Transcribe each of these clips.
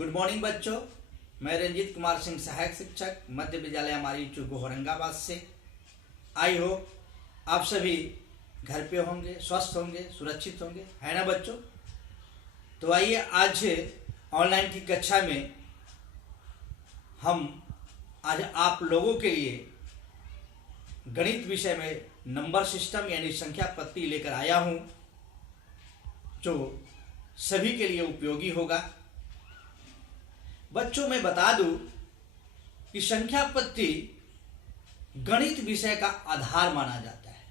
Good morning बच्चों, मैं रंजीत कुमार सिंह, सहायक शिक्षक, मध्य विद्यालय हमारी चुगो औरंगाबाद से। आई होप आप सभी घर पे होंगे, स्वस्थ होंगे, सुरक्षित होंगे, है ना बच्चों। तो आइए आज ऑनलाइन की कक्षा में हम आज आप लोगों के लिए गणित विषय में नंबर सिस्टम यानी संख्या पत्ती लेकर आया हूं, जो सभी के लिए उपयोगी होगा। बच्चों मैं बता दूं कि संख्या पत्ती गणित विषय का आधार माना जाता है।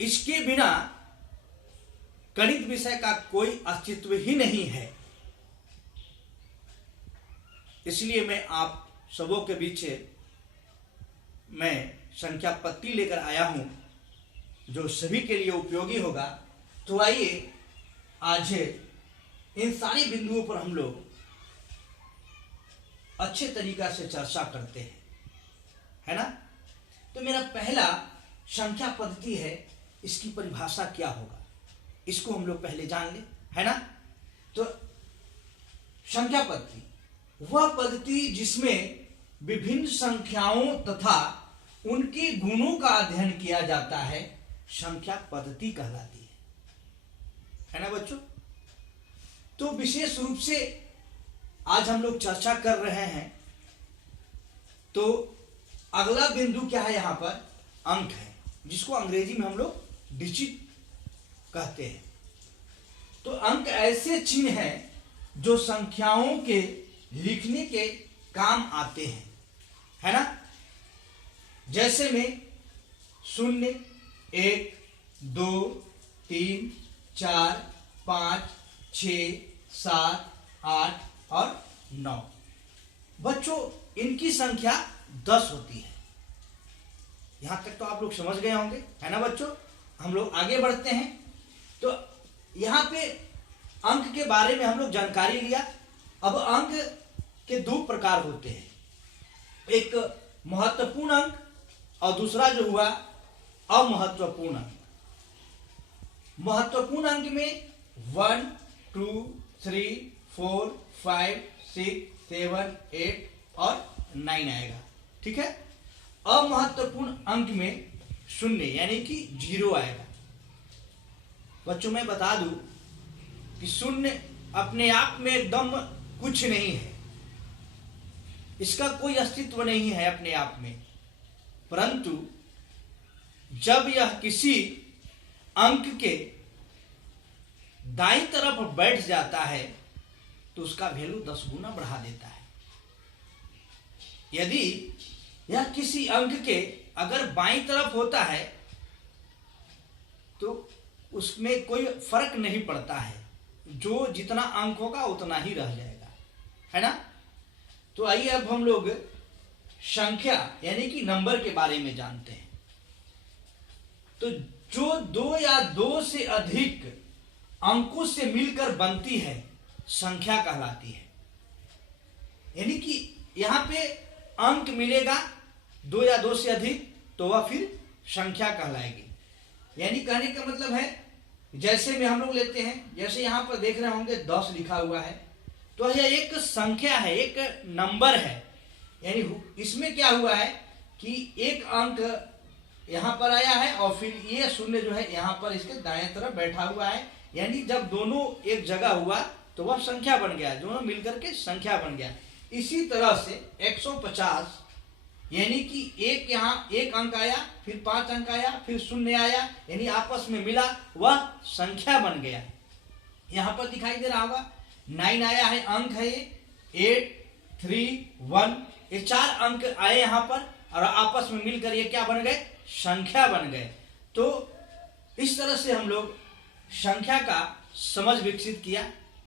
इसके बिना गणित विषय का कोई अस्तित्व ही नहीं है। इसलिए मैं आप सबों के बीच मैं संख्या पत्ती लेकर आया हूं, जो सभी के लिए उपयोगी होगा। तो आइए आज इन सारी बिंदुओं पर हम लोग अच्छे तरीका से चर्चा करते हैं, है ना। तो मेरा पहला संख्या पद्धति है, इसकी परिभाषा क्या होगा इसको हम लोग पहले जान ले, है ना। तो संख्या पद्धति वह पद्धति जिसमें विभिन्न संख्याओं तथा उनके गुणों का अध्ययन किया जाता है, संख्या पद्धति कहलाती है ना बच्चों। तो विशेष रूप से आज हम लोग चर्चा कर रहे हैं। तो अगला बिंदु क्या है, यहां पर अंक है, जिसको अंग्रेजी में हम लोग डिजिट कहते हैं। तो अंक ऐसे चिन्ह हैं जो संख्याओं के लिखने के काम आते हैं, है ना। जैसे में 0, 1, 2, 3, 4, 5, 6, 7, 8 और 9। बच्चों इनकी संख्या 10 होती है। यहां तक तो आप लोग समझ गए होंगे, है ना बच्चों। हम लोग आगे बढ़ते हैं। तो यहां पे अंक के बारे में हम लोग जानकारी लिया। अब अंक के दो प्रकार होते हैं, एक महत्वपूर्ण अंक और दूसरा जो हुआ अमहत्वपूर्ण अंक। महत्वपूर्ण अंक में 1, 2, 3, 4, 5, 6, 7, 8 और 9 आएगा, ठीक है। अमहत्वपूर्ण अंक में 0 यानी कि 0 आएगा। बच्चों मैं बता दूं कि 0 अपने आप में एकदम कुछ नहीं है, इसका कोई अस्तित्व नहीं है अपने आप में। परंतु जब यह किसी अंक के दाईं तरफ बैठ जाता है तो उसका वैल्यू 10 गुना बढ़ा देता है। यदि यह किसी अंक के अगर बाईं तरफ होता है तो उसमें कोई फर्क नहीं पड़ता है, जो जितना अंक होगा उतना ही रह जाएगा, है ना। तो आइए अब हम लोग संख्या यानी कि नंबर के बारे में जानते हैं। तो जो 2 या 2 से अधिक अंकों से मिलकर बनती है संख्या कहलाती है। यानी कि यहां पे अंक मिलेगा 2 या 2 से अधिक तो वह फिर संख्या कहलाएगी। यानी कहने का मतलब है, जैसे में हम लोग लेते हैं, जैसे यहां पर देख रहे होंगे 10 लिखा हुआ है, तो यह एक संख्या है, एक नंबर है। यानी इसमें क्या हुआ है कि एक अंक यहां पर आया है और फिर ये 0 जो है यहां पर इसके दाएं तरफ बैठा हुआ है। यानी जब दोनों एक जगह हुआ तो वह संख्या बन गया, दोनों मिलकर के संख्या बन गया। इसी तरह से 150 यानी कि एक यहां एक अंक आया, फिर 5 अंक आया, फिर 0 आया, यानी आपस में मिला, वह संख्या बन गया। यहां पर दिखाई दे रहा होगा 9 आया है, अंक है ये, 8, 3, 1, ये 4 अंक आए यहां पर और आपस में मिलकर ये क्या बन गए, संख्या बन गए। तो इस तरह से हम लोग संख्या का समझ विकसित किया।